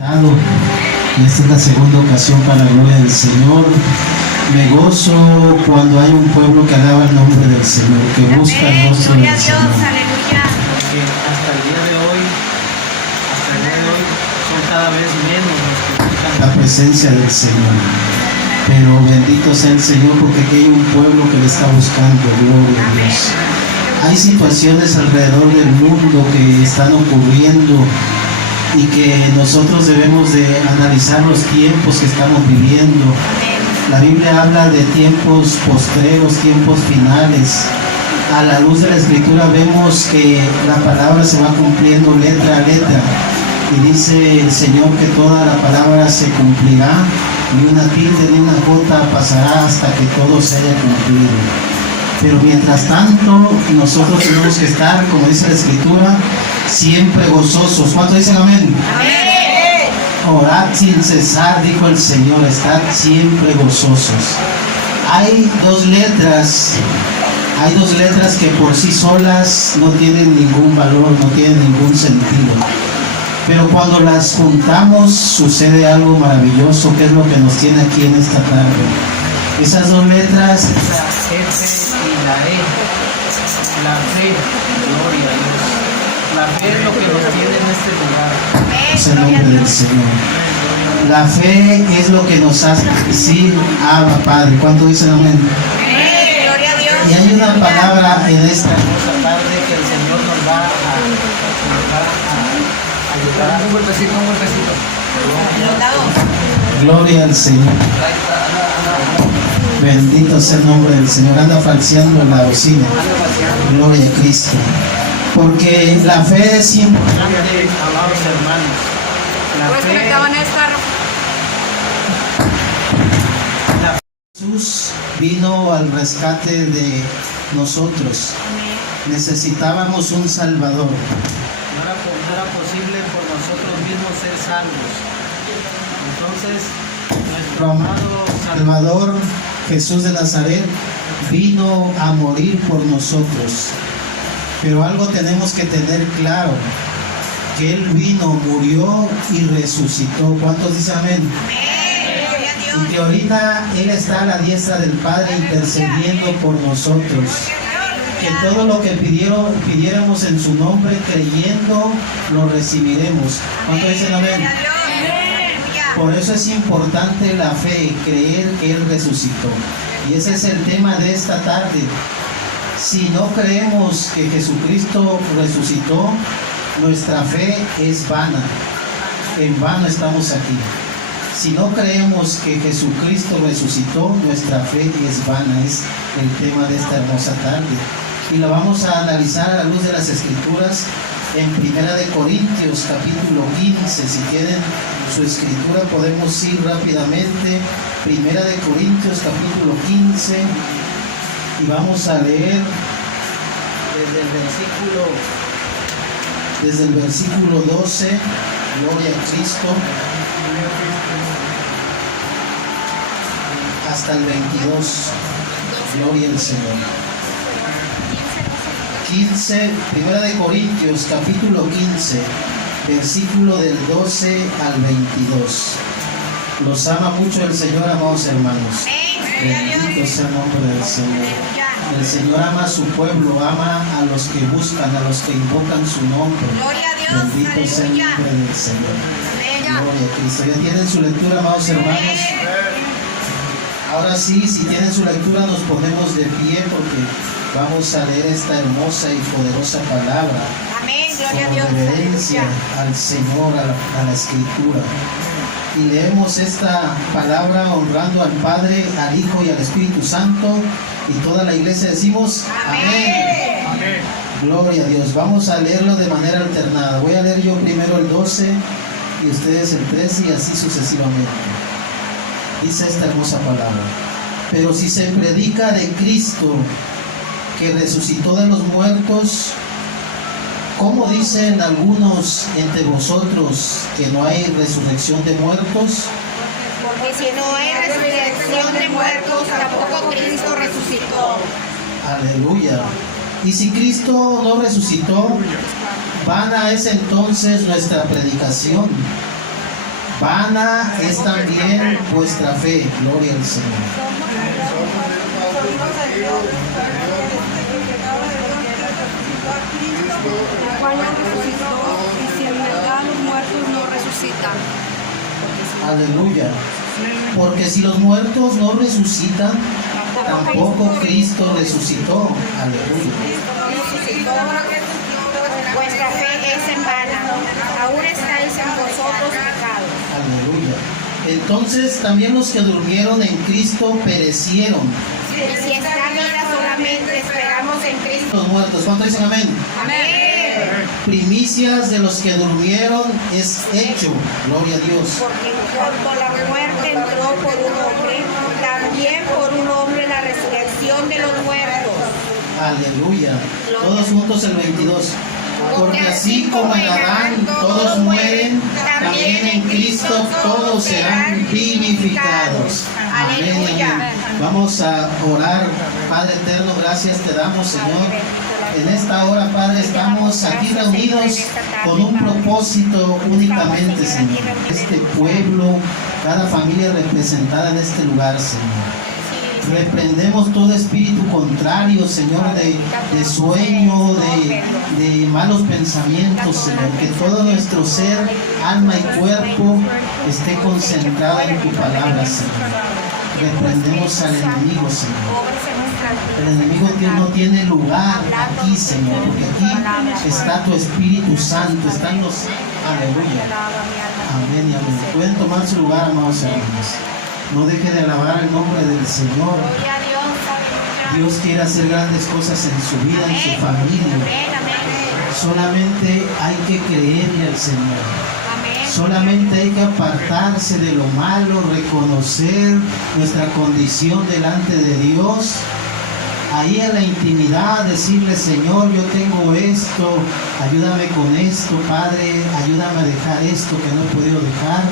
Esta es la segunda ocasión para la gloria del Señor. Me gozo cuando hay un pueblo que alaba el nombre del Señor, que busca el rostro del Señor. Aleluya. Porque hasta el día de hoy son cada vez menos los que buscan La presencia del Señor. Pero bendito sea el Señor, porque aquí hay un pueblo que le está buscando. Gloria a Dios. Hay situaciones alrededor del mundo que están ocurriendo y que nosotros debemos de analizar los tiempos que estamos viviendo. La Biblia habla de tiempos postreros, tiempos finales. A la luz de la Escritura vemos que la palabra se va cumpliendo letra a letra. Y dice el Señor que toda la palabra se cumplirá, ni una tilde ni una jota pasará hasta que todo se haya cumplido. Pero mientras tanto, nosotros tenemos que estar, como dice la Escritura, siempre gozosos. ¿Cuántos dicen amén? Amén. Orad sin cesar, dijo el Señor, estad siempre gozosos. Hay dos letras que por sí solas no tienen ningún valor, no tienen ningún sentido. Pero cuando las juntamos sucede algo maravilloso, que es lo que nos tiene aquí en esta tarde. Esas dos letras, la F y la E. La fe, gloria a Dios. La fe es lo que nos tiene en este lugar. es el nombre del Señor. La fe es lo que nos hace decir, Abba Padre. ¿Cuánto dicen amén? Amén. Gloria a Dios. Y hay una palabra en esta Esta tarde que el Señor nos va a ayudar. Un golpecito. Los dados. gloria al Señor. Bendito sea el nombre del Señor. Anda falseando la bocina. Gloria a Cristo. Porque la fe es importante. Amados hermanos, Pues que me acaban de estar. Jesús vino al rescate de nosotros. Necesitábamos un Salvador. no era posible por nosotros mismos ser salvos. Entonces, nuestro amado Salvador Jesús de Nazaret vino a morir por nosotros. Pero algo tenemos que tener claro, que Él vino, murió y resucitó. ¿Cuántos dicen amén? Amén. Gloria a Dios. Y que ahorita Él está a la diestra del Padre intercediendo por nosotros. Que todo lo que pidiéramos en su nombre, creyendo, lo recibiremos. ¿Cuántos dicen amén? Gloria a Dios. Aleluya. Por eso es importante la fe, creer que Él resucitó. Y ese es el tema de esta tarde. Si no creemos que Jesucristo resucitó, nuestra fe es vana. En vano estamos aquí. Si no creemos que Jesucristo resucitó, nuestra fe es vana. Es el tema de esta hermosa tarde. Y lo vamos a analizar a la luz de las Escrituras en 1 Corintios capítulo 15. Si tienen su escritura podemos ir rápidamente. 1 Corintios capítulo 15 y vamos a leer desde el versículo 12, gloria a Cristo, hasta el 22, gloria al Señor. 1 Corintios capítulo 15, versículo del 12 al 22. Los ama mucho el Señor, amados hermanos. Bendito sea el nombre del Señor. El Señor ama a su pueblo, ama a los que buscan, a los que invocan su nombre. Gloria a Dios. Bendito sea el Aleluya. nombre del Señor. Amén. Gloria a Cristo. ¿Ya tienen su lectura, amados hermanos? Ahora sí, si tienen su lectura, nos ponemos de pie porque vamos a leer esta hermosa y poderosa palabra. Amén. Gloria a Dios. Como reverencia Aleluya. al Señor, a la Escritura. Y leemos esta palabra honrando al Padre, al Hijo y al Espíritu Santo. Y toda la iglesia decimos amén. Amén. Gloria a Dios. Vamos a leerlo de manera alternada. Voy a leer yo primero el 12 y ustedes el 13 y así sucesivamente. Dice esta hermosa palabra. Pero si se predica de Cristo que resucitó de los muertos, ¿cómo dicen algunos entre vosotros que no hay resurrección de muertos? Porque si no hay resurrección de muertos, tampoco Cristo resucitó. Aleluya. Y si Cristo no resucitó, vana es entonces nuestra predicación Vana es también vuestra fe. Gloria al Señor. La cual no resucitó, y si en verdad los muertos no resucitan. Aleluya. Porque si los muertos no resucitan, tampoco Cristo resucitó. Aleluya. Vuestra fe es en vana, aún estáis en vosotros pecados. Aleluya. Entonces también los que durmieron en Cristo perecieron. Y si esta vida solamente esperamos en Cristo. Los muertos, ¿cuánto dicen amén? Amén. Primicias de los que durmieron es hecho. Gloria a Dios. Porque por la muerte entró por un hombre, también por un hombre la resurrección de los muertos. Aleluya. Todos juntos el 22. Porque así como en Adán todos mueren, también en Cristo todos serán vivificados. Amén. Amén. Vamos a orar. Padre eterno, gracias te damos, Señor. En esta hora, Padre, estamos aquí reunidos con un propósito únicamente, Señor. Este pueblo, cada familia representada en este lugar, Señor. Reprendemos todo espíritu contrario, Señor, de sueño, de malos pensamientos, Señor. Que todo nuestro ser, alma y cuerpo esté concentrado en tu palabra, Señor. Reprendemos al enemigo, Señor. El enemigo no tiene lugar aquí, Señor, porque aquí está tu Espíritu Santo, están los... Aleluya. Amén y amén. Pueden tomar su lugar, amados hermanos. No deje de alabar el nombre del Señor. Dios quiere hacer grandes cosas en su vida, en su familia. Solamente hay que creerle al Señor. Solamente hay que apartarse de lo malo, reconocer nuestra condición delante de Dios. Ahí en la intimidad decirle, Señor, yo tengo esto, ayúdame con esto, Padre, ayúdame a dejar esto que no he podido dejar.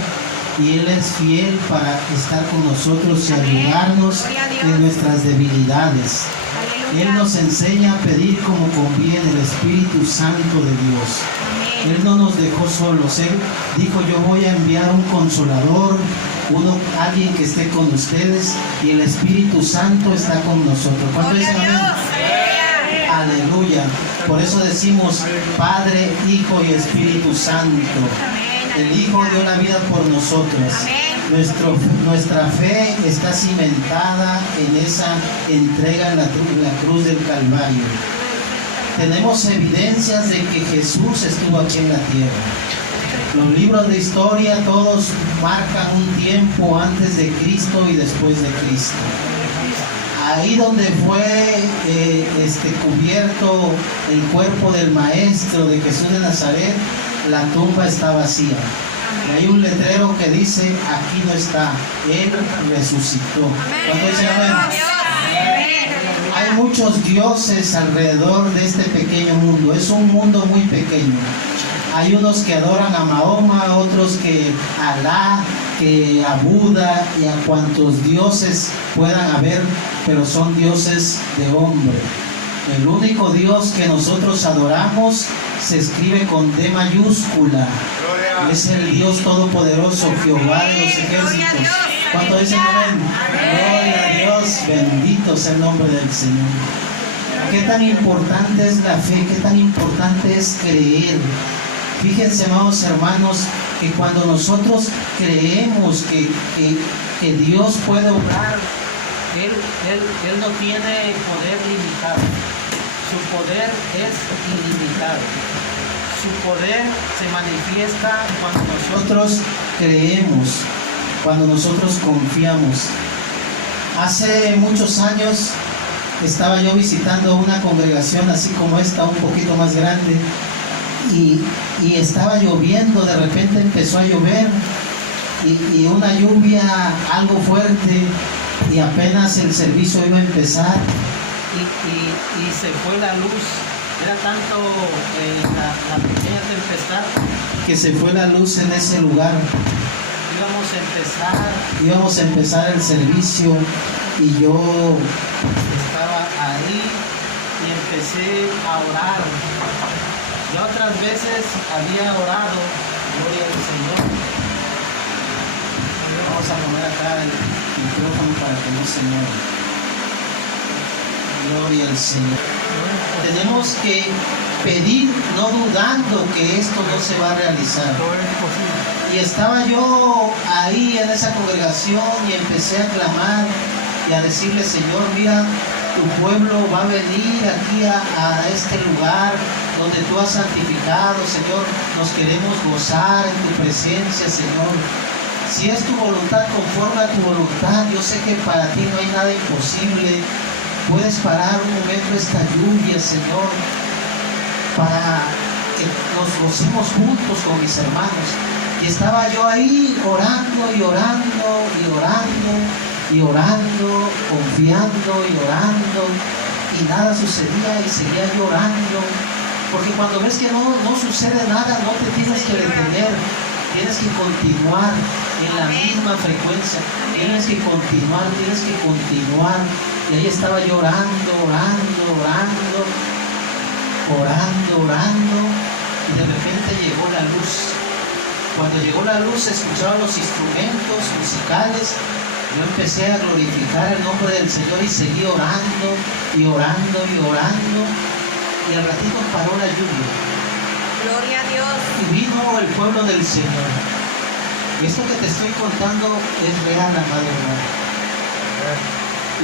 Y Él es fiel para estar con nosotros y ayudarnos en nuestras debilidades. Él nos enseña a pedir como conviene, el Espíritu Santo de Dios. Él no nos dejó solos. Él dijo, yo voy a enviar un consolador, alguien que esté con ustedes, y el Espíritu Santo está con nosotros. ¿Cuánto dicen amén? Aleluya. Por eso decimos Padre, Hijo y Espíritu Santo. El Hijo dio la vida por nosotros. Nuestra fe está cimentada en esa entrega en la cruz del Calvario. Tenemos evidencias de que Jesús estuvo aquí en la tierra. Los libros de historia todos marcan un tiempo antes de Cristo y después de Cristo. Ahí donde fue cubierto el cuerpo del Maestro de Jesús de Nazaret, la tumba está vacía. Y hay un letrero que dice, aquí no está, Él resucitó. ¿Cuándo dice amén? Hay muchos dioses alrededor de este pequeño mundo. Es un mundo muy pequeño. Hay unos que adoran a Mahoma, otros que a Alá, que a Buda y a cuantos dioses puedan haber, pero son dioses de hombre. El único Dios que nosotros adoramos se escribe con D mayúscula. Es el Dios Todopoderoso, Jehová de los ejércitos. ¿Cuánto dicen amén? Gloria a Dios, bendito sea el nombre del Señor. Qué tan importante es la fe, qué tan importante es creer. Fíjense, amados hermanos, que cuando nosotros creemos que Dios puede obrar, Él no tiene poder limitado. Su poder es ilimitado. Su poder se manifiesta cuando nosotros creemos, cuando nosotros confiamos. Hace muchos años estaba yo visitando una congregación así como esta, un poquito más grande, y estaba lloviendo. De repente empezó a llover y una lluvia algo fuerte, y apenas el servicio iba a empezar y se fue la luz. Era tanto la pequeña tempestad que se fue la luz en ese lugar. Íbamos a empezar el servicio y yo estaba ahí y empecé a orar. Ya otras veces había orado, gloria al Señor, para que no se muera. Gloria al Señor. Tenemos que pedir no dudando que esto no se va a realizar. Y estaba yo ahí en esa congregación y empecé a clamar y a decirle: Señor, mira, tu pueblo va a venir aquí a este lugar donde tú has santificado, Señor. Nos queremos gozar en tu presencia, Señor. Si es tu voluntad, conforme a tu voluntad, yo sé que para ti no hay nada imposible. Puedes parar un momento esta lluvia, Señor, para que nos gocemos juntos con mis hermanos. Y estaba yo ahí orando y orando y orando y orando, confiando y orando, y nada sucedía y seguía llorando. Porque cuando ves que no sucede nada, no te tienes que detener, tienes que continuar en la misma frecuencia, tienes que continuar. Y ahí estaba yo orando, y de repente llegó la luz. Cuando llegó la luz, escuchaba los instrumentos musicales. Yo empecé a glorificar el nombre del Señor y seguí orando. Y al ratito paró la lluvia. Gloria a Dios. Y vino el pueblo del Señor. Y esto que te estoy contando es real, amado hermano.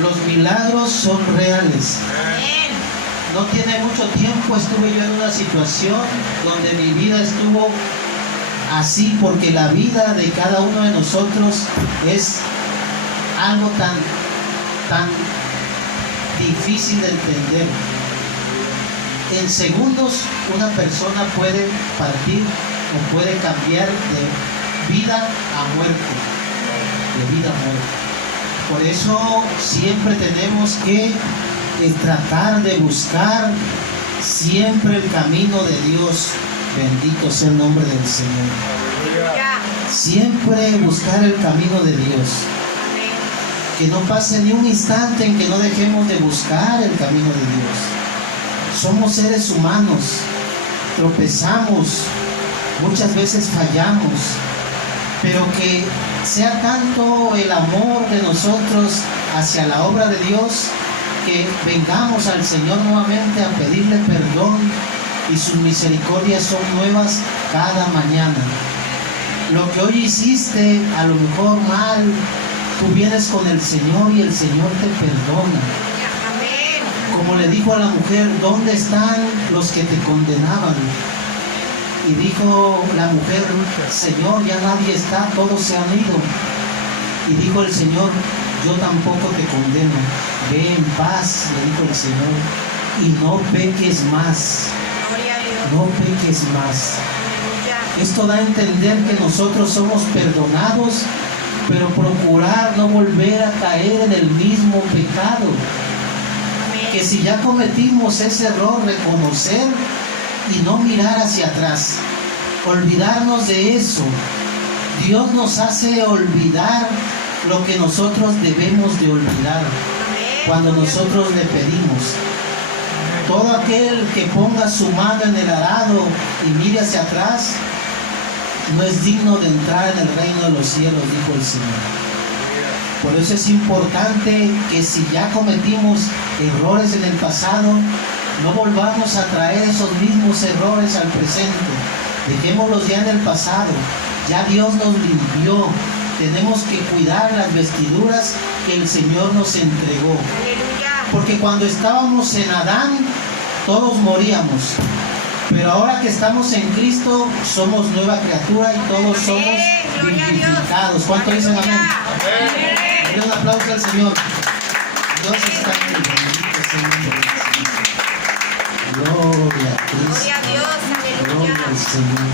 Los milagros son reales. Amén. No tiene mucho tiempo estuve yo en una situación donde mi vida estuvo así, porque la vida de cada uno de nosotros es algo tan difícil de entender. En segundos una persona puede partir o puede cambiar de vida a muerte, de vida a muerte. Por eso siempre tenemos que tratar de buscar siempre el camino de Dios. Bendito sea el nombre del Señor. Aleluya. Siempre buscar el camino de Dios. Amén. Que no pase ni un instante en que no dejemos de buscar el camino de Dios. Somos seres humanos, tropezamos, muchas veces fallamos, pero que sea tanto el amor de nosotros hacia la obra de Dios, que vengamos al Señor nuevamente a pedirle perdón, y sus misericordias son nuevas cada mañana. Lo que hoy hiciste, a lo mejor mal, tú vienes con el Señor y el Señor te perdona. Amén. Como le dijo a la mujer: ¿dónde están los que te condenaban? Y dijo la mujer: Señor, ya nadie está, todos se han ido. Y dijo el Señor: yo tampoco te condeno, ve en paz, le dijo el Señor, y no peques más. Gloria a Dios. No peques más. Aleluya. Esto da a entender que nosotros somos perdonados, pero procurar no volver a caer en el mismo pecado. Amén. Que si ya cometimos ese error, reconocer y no mirar hacia atrás, olvidarnos de eso. Dios nos hace olvidar lo que nosotros debemos de olvidar Amén. cuando nosotros le pedimos. Todo aquel que ponga su mano en el arado y mire hacia atrás no es digno de entrar en el reino de los cielos, dijo el Señor. Por eso es importante que si ya cometimos errores en el pasado, no volvamos a traer esos mismos errores al presente. Dejémoslos ya en el pasado. Ya Dios nos limpió. Tenemos que cuidar las vestiduras que el Señor nos entregó. Aleluya. Porque cuando estábamos en Adán, todos moríamos. Pero ahora que estamos en Cristo, somos nueva criatura y todos somos Gloria a Dios. vivificados. ¿Cuánto dicen amén? Amén. Denle un aplauso al Señor. Dios está en el bendito sea el nombre del Señor. Gloria a Cristo. Gloria a Dios. Gloria Aleluya. al Señor.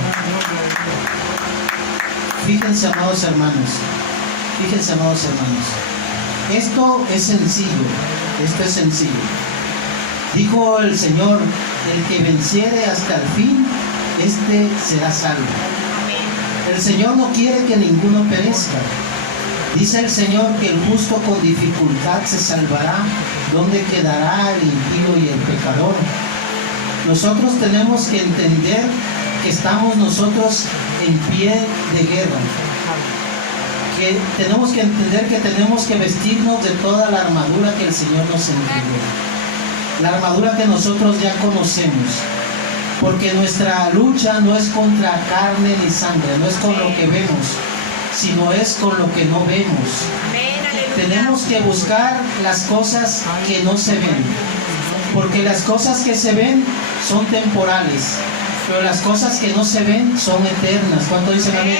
Fíjense, amados hermanos. Esto es sencillo. Dijo el Señor: el que venciere hasta el fin, este será salvo. Amén. El Señor no quiere que ninguno perezca. Dice el Señor que el justo con dificultad se salvará. ¿Dónde quedará el impío y el pecador? Nosotros tenemos que entender que estamos nosotros en pie de guerra, que tenemos que entender que tenemos que vestirnos de toda la armadura que el Señor nos entregó. La armadura que nosotros ya conocemos. Porque nuestra lucha no es contra carne ni sangre, no es con lo que vemos, sino es con lo que no vemos. Tenemos que buscar las cosas que no se ven, porque las cosas que se ven son temporales, pero las cosas que no se ven son eternas. ¿Cuánto dicen amén?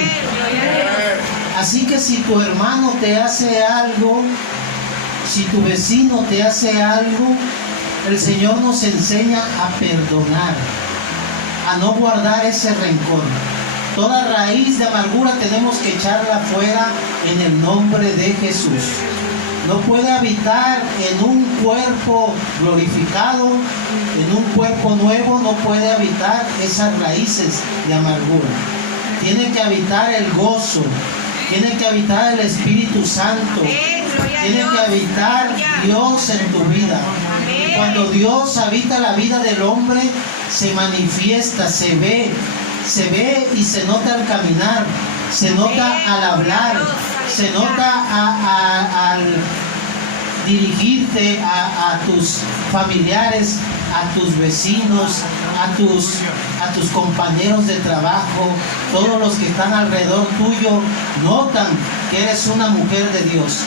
Así que si tu hermano te hace algo, si tu vecino te hace algo, el Señor nos enseña a perdonar, a no guardar ese rencor. Toda raíz de amargura tenemos que echarla fuera en el nombre de Jesús. No puede habitar en un cuerpo glorificado, en un cuerpo nuevo, no puede habitar esas raíces de amargura. Tiene que habitar el gozo, tiene que habitar el Espíritu Santo, tiene que habitar Dios en tu vida. Y cuando Dios habita la vida del hombre, se manifiesta, se ve y se nota al caminar, se nota al hablar, se nota al dirigirte a tus familiares, a tus vecinos, a tus compañeros de trabajo. Todos los que están alrededor tuyo notan que eres una mujer de Dios,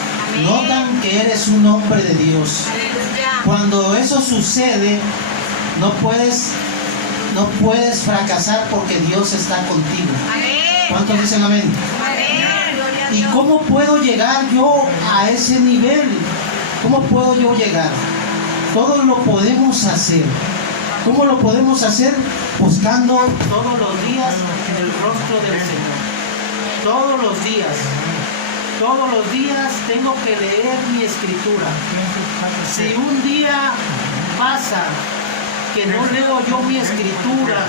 notan que eres un hombre de Dios. Cuando eso sucede, no puedes fracasar porque Dios está contigo. ¿Cuántos dicen amén? ¿Y cómo puedo llegar yo a ese nivel? ¿Cómo puedo yo llegar? Todo lo podemos hacer. ¿Cómo lo podemos hacer? Buscando todos los días el rostro del Señor. Todos los días. Todos los días tengo que leer mi escritura. Si un día pasa que no leo yo mi escritura,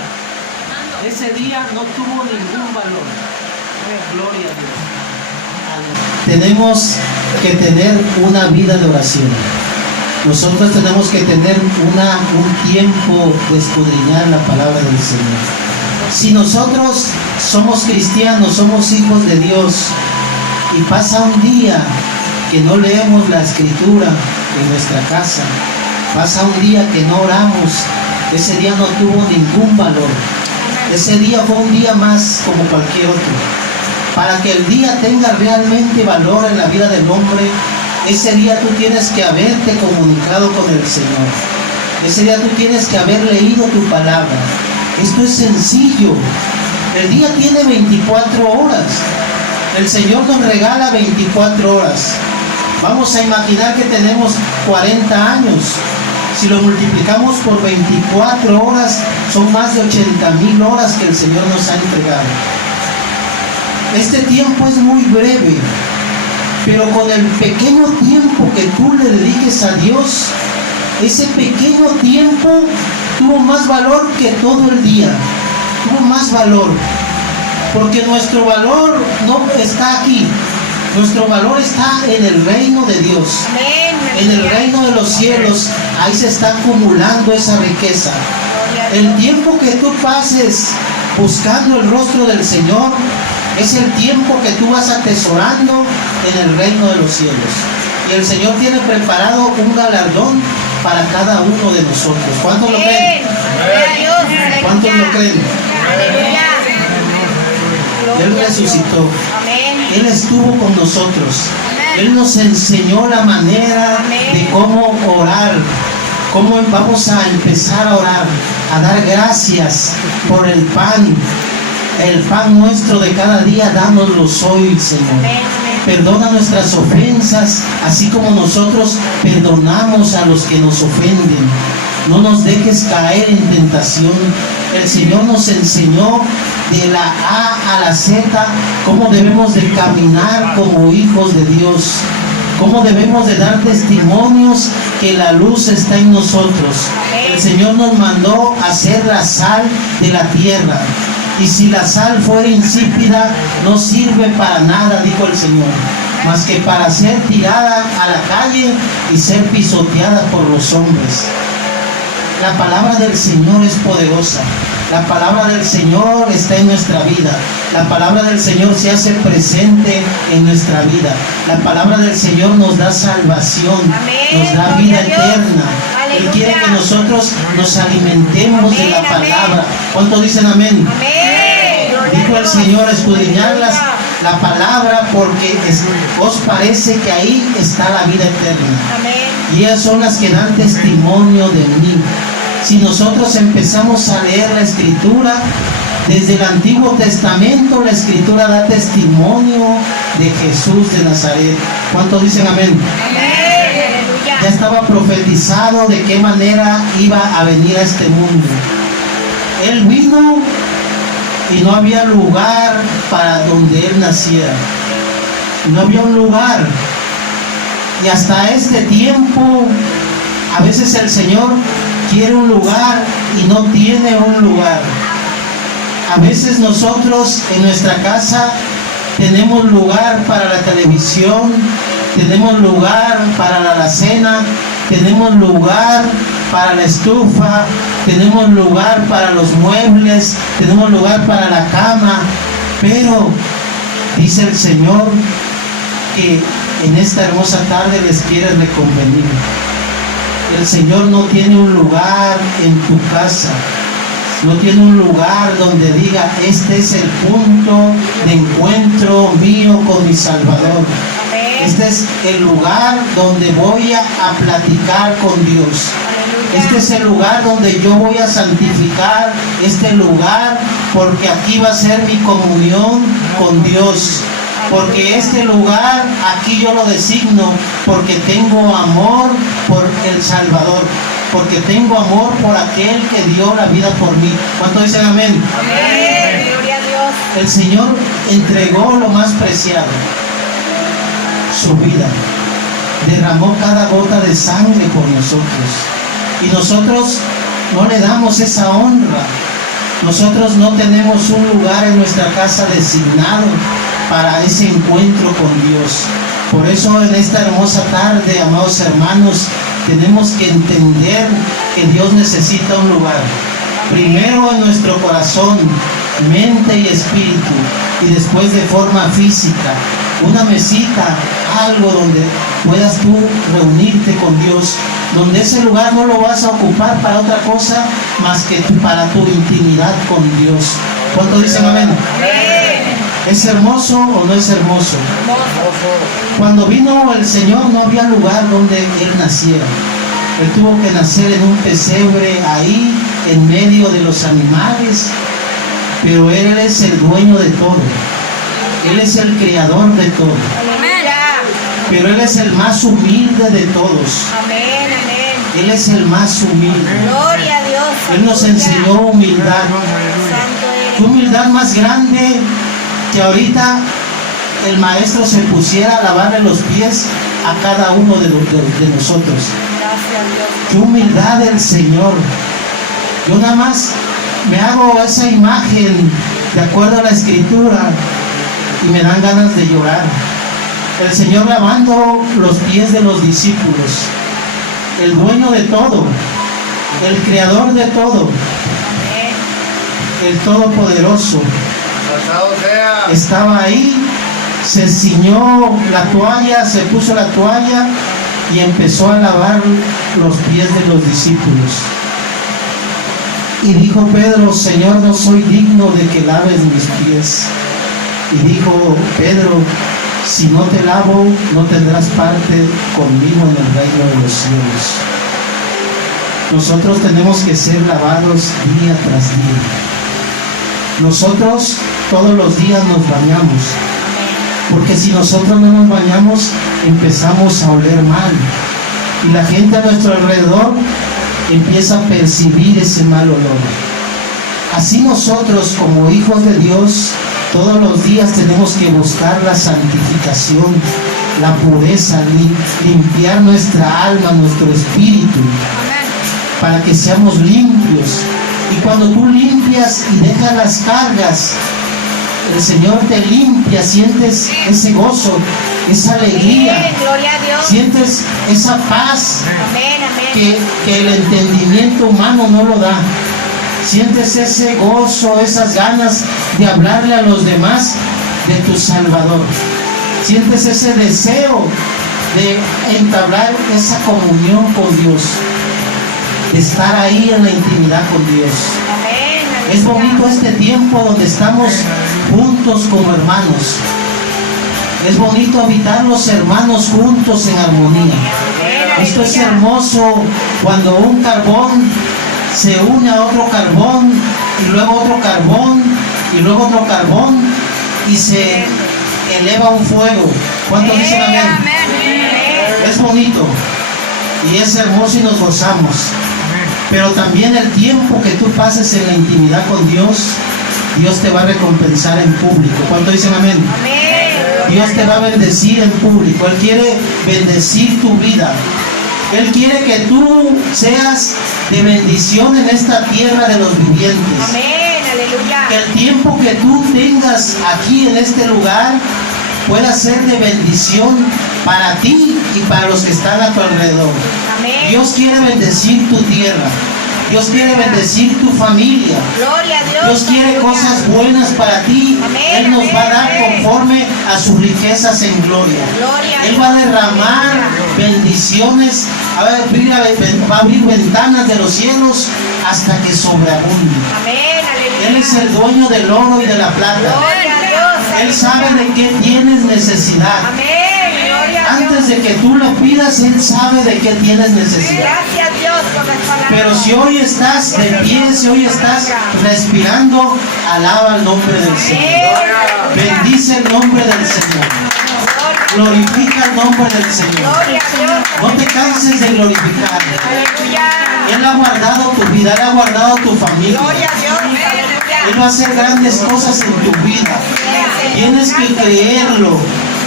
ese día no tuvo ningún valor. Gloria a Dios. Tenemos que tener una vida de oración. Nosotros tenemos que tener un tiempo de escudriñar la palabra del Señor. Si nosotros somos cristianos, somos hijos de Dios, y pasa un día que no leemos la escritura en nuestra casa, pasa un día que no oramos, ese día no tuvo ningún valor. Ese día fue un día más como cualquier otro. Para que el día tenga realmente valor en la vida del hombre, ese día tú tienes que haberte comunicado con el Señor. Ese día tú tienes que haber leído tu palabra. Esto es sencillo. El día tiene 24 horas. El Señor nos regala 24 horas. Vamos a imaginar que tenemos 40 años. Si lo multiplicamos por 24 horas, son más de 80,000 horas que el Señor nos ha entregado. Este tiempo es muy breve, pero con el pequeño tiempo que tú le dediques a Dios, ese pequeño tiempo tuvo más valor que todo el día. Tuvo más valor. Porque nuestro valor no está aquí. Nuestro valor está en el reino de Dios. En el reino de los cielos. Ahí se está acumulando esa riqueza. El tiempo que tú pases buscando el rostro del Señor es el tiempo que tú vas atesorando en el reino de los cielos. Y el Señor tiene preparado un galardón para cada uno de nosotros. ¿Cuántos lo creen? ¿Cuántos lo creen? Él resucitó. Él estuvo con nosotros. Él nos enseñó la manera de cómo orar. Cómo vamos a empezar a orar, a dar gracias por el pan nuestro de cada día, dánoslo hoy, Señor. Perdona nuestras ofensas, así como nosotros perdonamos a los que nos ofenden. No nos dejes caer en tentación. El Señor nos enseñó de la A a la Z cómo debemos de caminar como hijos de Dios. Cómo debemos de dar testimonios que la luz está en nosotros. El Señor nos mandó a ser la sal de la tierra. Y si la sal fuera insípida, no sirve para nada, dijo el Señor, más que para ser tirada a la calle y ser pisoteada por los hombres. La palabra del Señor es poderosa. La palabra del Señor está en nuestra vida. La palabra del Señor se hace presente en nuestra vida. La palabra del Señor nos da salvación, nos da vida eterna. Él quiere que nosotros nos alimentemos de la palabra. ¿Cuántos dicen amén? Dijo el Señor, escudriñad la palabra porque os parece que ahí está la vida eterna. Y ellas son las que dan testimonio de mí. Si nosotros empezamos a leer la Escritura, desde el Antiguo Testamento la Escritura da testimonio de Jesús de Nazaret. ¿Cuántos dicen amén? Ya estaba profetizado de qué manera iba a venir a este mundo. Él vino y no había lugar para donde Él naciera. No había un lugar. Y hasta este tiempo, a veces el Señor quiere un lugar y no tiene un lugar. A veces nosotros en nuestra casa tenemos lugar para la televisión, tenemos lugar para la alacena, tenemos lugar para la estufa, tenemos lugar para los muebles, tenemos lugar para la cama, pero dice el Señor que en esta hermosa tarde les quiere reconvenir. El Señor no tiene un lugar en tu casa, no tiene un lugar donde diga, este es el punto de encuentro mío con mi Salvador. Este es el lugar donde voy a platicar con Dios. Este es el lugar donde yo voy a santificar este lugar, porque aquí va a ser mi comunión con Dios. Porque este lugar, aquí yo lo designo, porque tengo amor por el Salvador, porque tengo amor por aquel que dio la vida por mí. ¿Cuántos dicen amén? Amén. Gloria a Dios. El Señor entregó lo más preciado, su vida. Derramó cada gota de sangre por nosotros. Y nosotros no le damos esa honra. Nosotros no tenemos un lugar en nuestra casa designado para ese encuentro con Dios. Por eso en esta hermosa tarde, amados hermanos, tenemos que entender que Dios necesita un lugar. Primero en nuestro corazón, mente y espíritu, y después de forma física. Una mesita, algo donde puedas tú reunirte con Dios, donde ese lugar no lo vas a ocupar para otra cosa más que para tu intimidad con Dios. ¿Cuántos dicen amén? ¿Es hermoso o no es hermoso? Cuando vino el Señor no había lugar donde Él naciera. Él tuvo que nacer en un pesebre ahí, en medio de los animales, pero Él es el dueño de todo. Él es el creador de todo. Pero Él es el más humilde de todos. Él es el más humilde. Gloria a Dios. Él nos enseñó humildad. ¿Qué humildad más grande que ahorita el maestro se pusiera a lavarle los pies a cada uno de nosotros? Qué humildad del Señor. Yo nada más me hago esa imagen de acuerdo a la Escritura y me dan ganas de llorar. El Señor lavando los pies de los discípulos, el dueño de todo, el creador de todo, el todopoderoso, estaba ahí, se ciñó la toalla, se puso la toalla y empezó a lavar los pies de los discípulos. Y dijo Pedro, Señor, no soy digno de que laves mis pies. Y dijo Pedro, si no te lavo, no tendrás parte conmigo en el reino de los cielos. Nosotros tenemos que ser lavados día tras día. Nosotros todos los días nos bañamos, porque si nosotros no nos bañamos, empezamos a oler mal. Y la gente a nuestro alrededor empieza a percibir ese mal olor. Así nosotros, como hijos de Dios, todos los días tenemos que buscar la santificación, la pureza, limpiar nuestra alma, nuestro espíritu, para que seamos limpios. Y cuando tú limpias y dejas las cargas, el Señor te limpia, sientes ese gozo, esa alegría, sientes esa paz que el entendimiento humano no lo da. Sientes ese gozo, esas ganas de hablarle a los demás de tu Salvador. Sientes ese deseo de entablar esa comunión con Dios, de estar ahí en la intimidad con Dios. Es bonito este tiempo donde estamos juntos como hermanos. Es bonito habitar los hermanos juntos en armonía. Esto es hermoso cuando un carbón se une a otro carbón, y luego otro carbón, y luego otro carbón, y se eleva un fuego. ¿Cuántos dicen amén? Es bonito y es hermoso y nos gozamos. Pero también el tiempo que tú pases en la intimidad con Dios, Dios te va a recompensar en público. ¿Cuántos dicen amén? Dios te va a bendecir en público. Él quiere bendecir tu vida. Él quiere que tú seas de bendición en esta tierra de los vivientes. Amén, aleluya. Que el tiempo que tú tengas aquí en este lugar pueda ser de bendición para ti y para los que están a tu alrededor. Amén. Dios quiere bendecir tu tierra. Dios quiere bendecir tu familia. Gloria a Dios. Dios quiere aleluya. cosas buenas para ti. Amén, Él nos va a dar amén. conforme a sus riquezas en gloria. Gloria a Él va a Dios. derramar bendiciones, va a abrir ventanas de los cielos hasta que sobreabunde. Amén, aleluya. Él es el dueño del oro y de la plata. Gloria a Dios. Él sabe de qué tienes necesidad. Amén. Gloria a Dios. Antes de que tú lo pidas, Él sabe de qué tienes necesidad. Gracias Dios por las palabras. Pero si hoy estás de pie, si hoy estás respirando, alaba el nombre del Señor. Bendice el nombre del Señor. Glorifica el nombre del Señor. Gloria a Dios. No te canses de glorificar. Aleluya. Él ha guardado tu vida, Él ha guardado tu familia. Gloria a Dios. Aleluya. Él va a hacer grandes cosas en tu vida. Tienes que creerlo.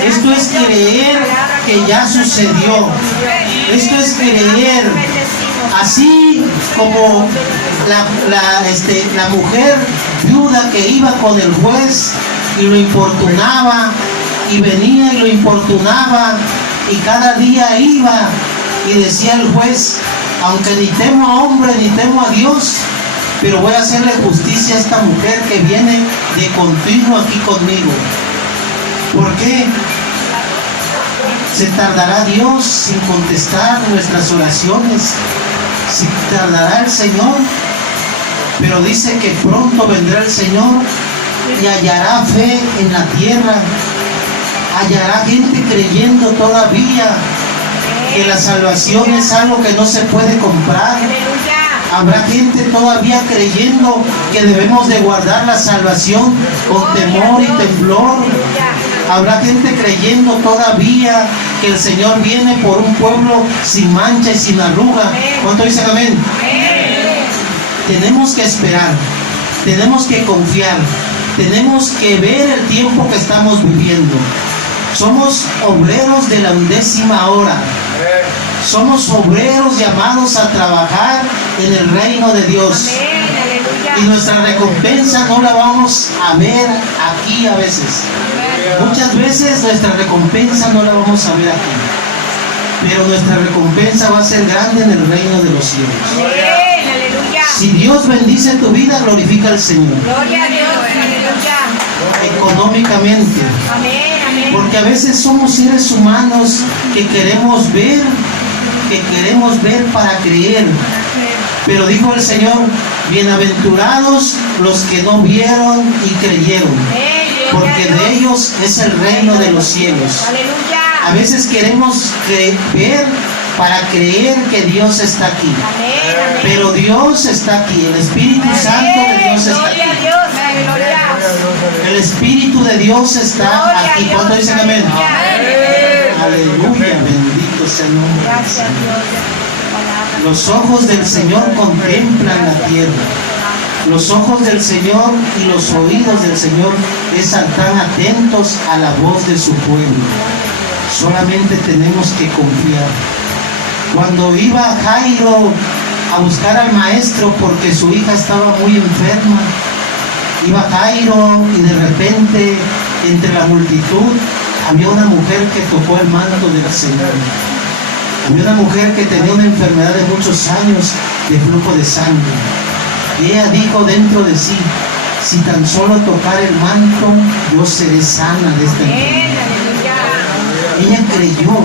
Esto es creer que ya sucedió. Esto es creer. Así como la mujer viuda que iba con el juez y lo importunaba, y venía y lo importunaba, y cada día iba y decía el juez, aunque ni temo a hombre ni temo a Dios, pero voy a hacerle justicia a esta mujer que viene de continuo aquí conmigo. ¿Por qué? ¿Se tardará Dios sin contestar nuestras oraciones? ¿Se tardará el Señor? Pero dice que pronto vendrá el Señor y hallará fe en la tierra. Hallará gente creyendo todavía que la salvación es algo que no se puede comprar. Habrá gente todavía creyendo que debemos de guardar la salvación con temor y temblor. Habrá gente creyendo todavía que el Señor viene por un pueblo sin mancha y sin arruga. ¿Cuánto dicen amén? Tenemos que esperar, tenemos que confiar, tenemos que ver el tiempo que estamos viviendo. Somos obreros de la 11ª hora. Somos obreros llamados a trabajar en el reino de Dios. Y nuestra recompensa no la vamos a ver aquí a veces. Muchas veces nuestra recompensa no la vamos a ver aquí. Pero nuestra recompensa va a ser grande en el reino de los cielos. Si Dios bendice tu vida, glorifica al Señor. Gloria a Dios, aleluya. Económicamente. Amén, amén. Porque a veces somos seres humanos que queremos ver para creer. Pero dijo el Señor, bienaventurados los que no vieron y creyeron, porque de ellos es el reino de los cielos. Aleluya. A veces queremos ver para creer que Dios está aquí. Amén, amén. Pero Dios está aquí, el Espíritu Santo de Dios está Gloria a aquí. Dios, aleluya. El Espíritu de Dios está Gloria a aquí. Dios, ¿Cuánto dicen amén? aleluya. Aleluya, bendito sea el nombre del Gracias Señor. Dios. Los ojos del Señor contemplan la tierra. Los ojos del Señor y los oídos del Señor están atentos a la voz de su pueblo. Solamente tenemos que confiar. Cuando iba Jairo a buscar al maestro porque su hija estaba muy enferma, iba Jairo y de repente entre la multitud había una mujer que tocó el manto del Señor. Había una mujer que tenía una enfermedad de muchos años de flujo de sangre. Y ella dijo dentro de sí, si tan solo tocar el manto, yo seré sana de esta enfermedad. Ella creyó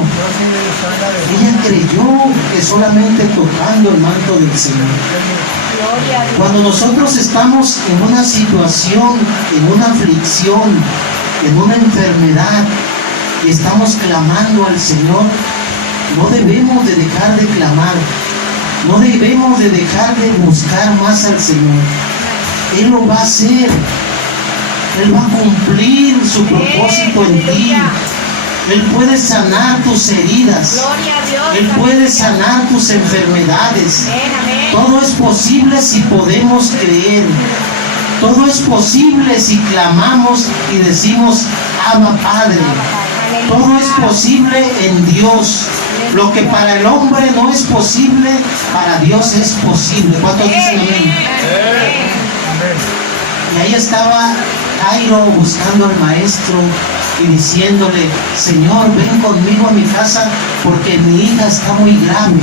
que solamente tocando el manto del Señor. Cuando nosotros estamos en una situación, en una aflicción, en una enfermedad, y estamos clamando al Señor, no debemos de dejar de clamar, no debemos de dejar de buscar más al Señor. Él lo va a hacer, Él va a cumplir su propósito en ti. Él puede sanar tus heridas, Él puede sanar tus enfermedades. Todo es posible si podemos creer. Todo es posible si clamamos y decimos, Abba Padre. Todo es posible en Dios. Lo que para el hombre no es posible, para Dios es posible. ¿Cuántos dicen amén? Y ahí estaba Jairo buscando al maestro y diciéndole, Señor, ven conmigo a mi casa porque mi hija está muy grave.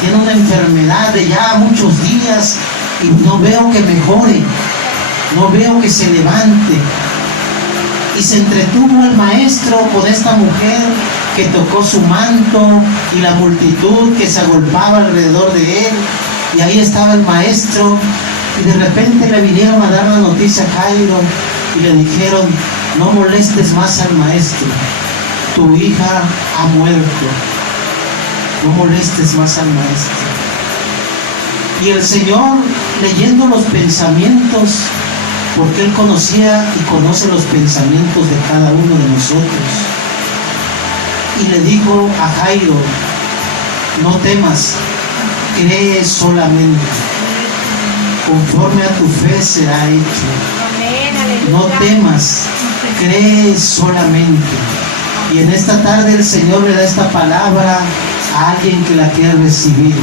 Tiene una enfermedad de ya muchos días y no veo que mejore, no veo que se levante. Y se entretuvo el maestro con esta mujer que tocó su manto y la multitud que se agolpaba alrededor de él. Y ahí estaba el maestro y de repente le vinieron a dar la noticia a Jairo y le dijeron, no molestes más al maestro, tu hija ha muerto, no molestes más al maestro. Y el Señor, leyendo los pensamientos, porque Él conocía y conoce los pensamientos de cada uno de nosotros, y le dijo a Jairo, no temas, cree solamente, conforme a tu fe será hecho. No temas, cree solamente. Y en esta tarde el Señor le da esta palabra a alguien que la quiera recibir.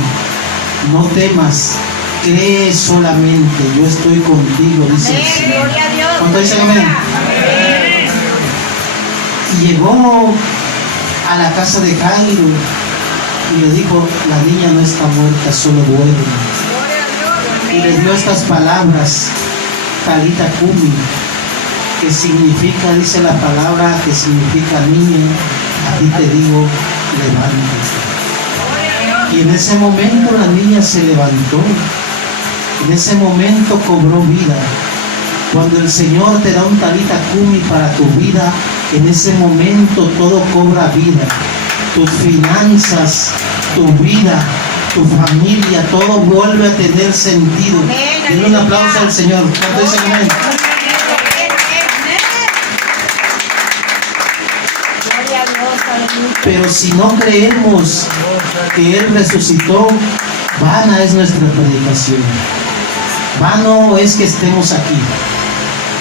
No temas, cree solamente, yo estoy contigo, dice el Señor. ¿Cuánto dicen amén? Y llegó a la casa de Jairo y le dijo, la niña no está muerta, solo duerme. Y le dio estas palabras, Talita Kumi, que significa, dice la palabra, que significa niña, a ti te digo, levántate. Y en ese momento la niña se levantó, en ese momento cobró vida. Cuando el Señor te da un Talita Kumi para tu vida, en ese momento todo cobra vida. Tus finanzas, tu vida, tu familia, todo vuelve a tener sentido. Denle un aplauso al Señor. ¿Cuánto dicen amén? Pero si no creemos que Él resucitó, vana es nuestra predicación. Vano es que estemos aquí.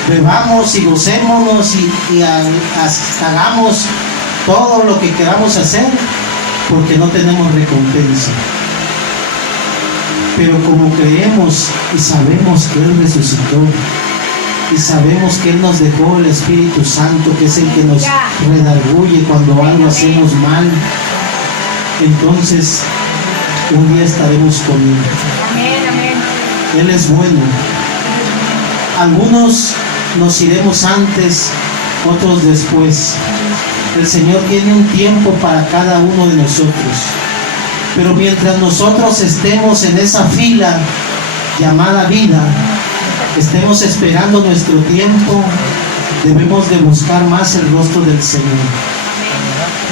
Bebamos y gocémonos y hagamos todo lo que queramos hacer porque no tenemos recompensa. Pero como creemos y sabemos que Él resucitó y sabemos que Él nos dejó el Espíritu Santo, que es el que nos redarguye cuando algo hacemos mal, entonces un día estaremos con Él. Él es bueno. Algunos nos iremos antes, otros después. El Señor tiene un tiempo para cada uno de nosotros. Pero mientras nosotros estemos en esa fila llamada vida, estemos esperando nuestro tiempo, debemos de buscar más el rostro del Señor.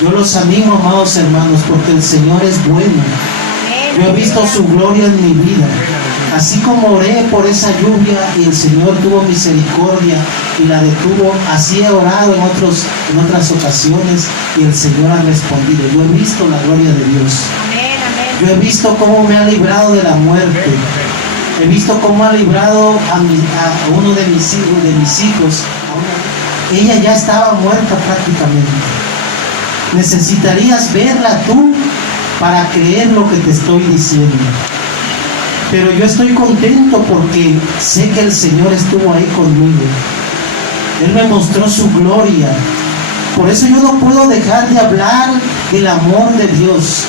Yo los animo, amados hermanos, porque el Señor es bueno. Yo he visto su gloria en mi vida. Así como oré por esa lluvia y el Señor tuvo misericordia y la detuvo, así he orado en otras ocasiones y el Señor ha respondido. Yo he visto la gloria de Dios. Yo he visto cómo me ha librado de la muerte. He visto cómo ha librado a uno de mis hijos. Ella ya estaba muerta prácticamente. Necesitarías verla tú para creer lo que te estoy diciendo. Pero yo estoy contento porque sé que el Señor estuvo ahí conmigo. Él me mostró su gloria. Por eso yo no puedo dejar de hablar del amor de Dios.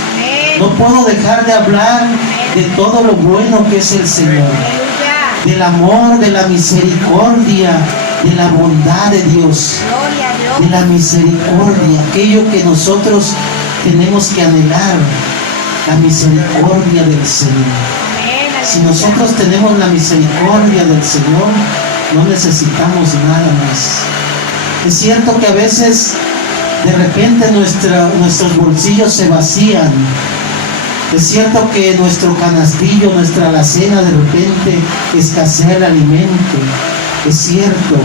No puedo dejar de hablar de todo lo bueno que es el Señor, Aleluya. del amor, de la misericordia, de la bondad de Dios, Gloria a de Dios. la misericordia, aquello que nosotros tenemos que anhelar, la misericordia del Señor. Amén. Si Aleluya. nosotros tenemos la misericordia del Señor, no necesitamos nada más. Es cierto que a veces de repente nuestros bolsillos se vacían. Es cierto que nuestro canastillo, nuestra alacena de repente escasea el alimento. Es cierto.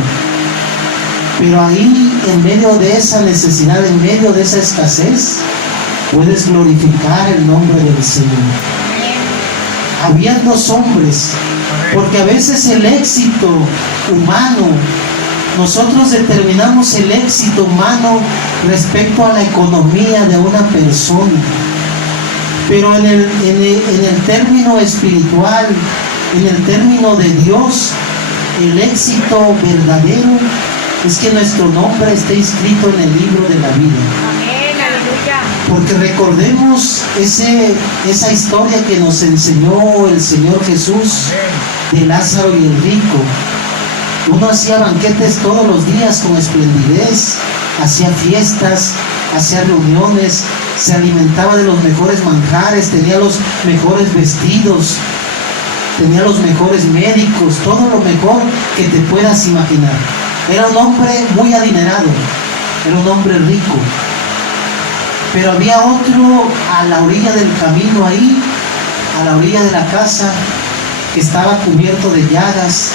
Pero ahí, en medio de esa necesidad, en medio de esa escasez, puedes glorificar el nombre del Señor. Habían dos hombres, porque a veces el éxito humano, nosotros determinamos el éxito humano respecto a la economía de una persona, pero en el término espiritual, en el término de Dios, el éxito verdadero es que nuestro nombre esté inscrito en el libro de la vida. Amén. Aleluya. Porque recordemos esa historia que nos enseñó el Señor Jesús de Lázaro y el rico. Uno hacía banquetes todos los días con esplendidez, hacía fiestas, hacía reuniones, se alimentaba de los mejores manjares, tenía los mejores vestidos, tenía los mejores médicos, todo lo mejor que te puedas imaginar. Era un hombre muy adinerado, era un hombre rico. Pero había otro a la orilla del camino ahí, a la orilla de la casa, que estaba cubierto de llagas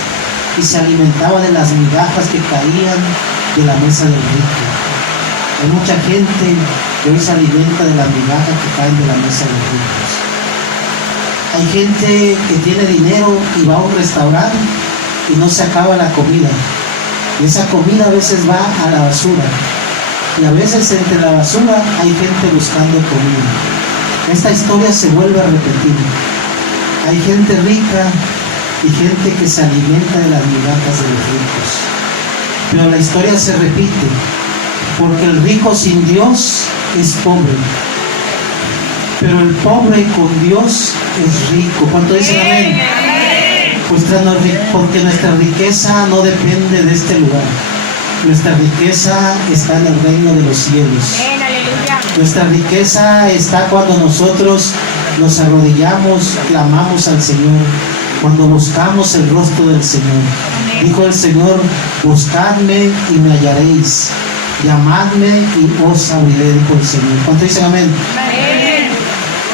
y se alimentaba de las migajas que caían de la mesa del rico. Hay mucha gente que hoy se alimenta de las migajas que caen de la mesa de los ricos. Hay gente que tiene dinero y va a un restaurante y no se acaba la comida. Y esa comida a veces va a la basura. Y a veces entre la basura hay gente buscando comida. Esta historia se vuelve a repetir. Hay gente rica y gente que se alimenta de las migajas de los ricos. Pero la historia se repite, porque el rico sin Dios es pobre, pero el pobre con Dios es rico. ¿Cuánto dicen amén? Porque nuestra riqueza no depende de este lugar. Nuestra riqueza está en el reino de los cielos. Amén. Aleluya. Nuestra riqueza está cuando nosotros nos arrodillamos, clamamos al Señor, cuando buscamos el rostro del Señor. Dijo el Señor: buscadme y me hallaréis, llamadme y os abriré, dijo el Señor. ¿Cuánto dicen amén? Amén.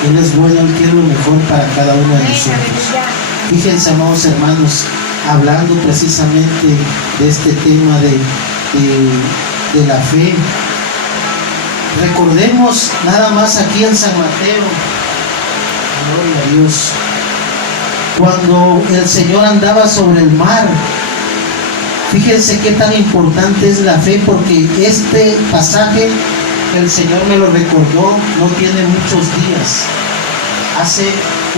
Él es bueno, Él quiere lo mejor para cada uno de Amén. nosotros. Aleluya. Fíjense, amados hermanos, hablando precisamente de este tema de la fe. Recordemos nada más aquí en San Mateo, gloria a Dios, cuando el Señor andaba sobre el mar. Fíjense qué tan importante es la fe, porque este pasaje el Señor me lo recordó no tiene muchos días. Hace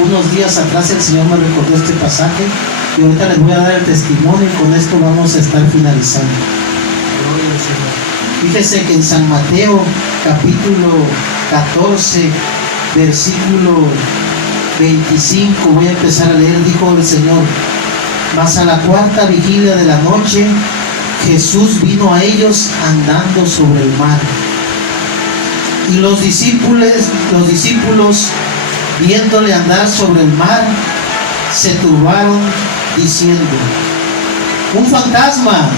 unos días atrás el Señor me recordó este pasaje y ahorita les voy a dar el testimonio y con esto vamos a estar finalizando. Gloria al Señor. Fíjese que en San Mateo capítulo 14 versículo 25 voy a empezar a leer. Dijo el Señor: mas a la cuarta vigilia de la noche Jesús vino a ellos andando sobre el mar, y los discípulos viéndole andar sobre el mar se turbaron diciendo: un fantasma,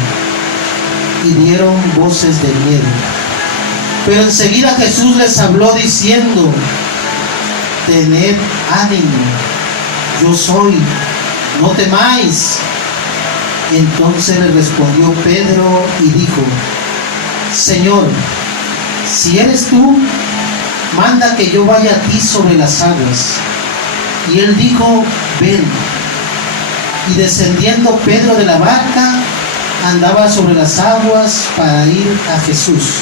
y dieron voces de miedo. Pero enseguida Jesús les habló diciendo: tened ánimo, yo soy, no temáis. Entonces le respondió Pedro y dijo: Señor, si eres tú, manda que yo vaya a ti sobre las aguas. Y él dijo: ven. Y descendiendo Pedro de la barca, andaba sobre las aguas para ir a Jesús.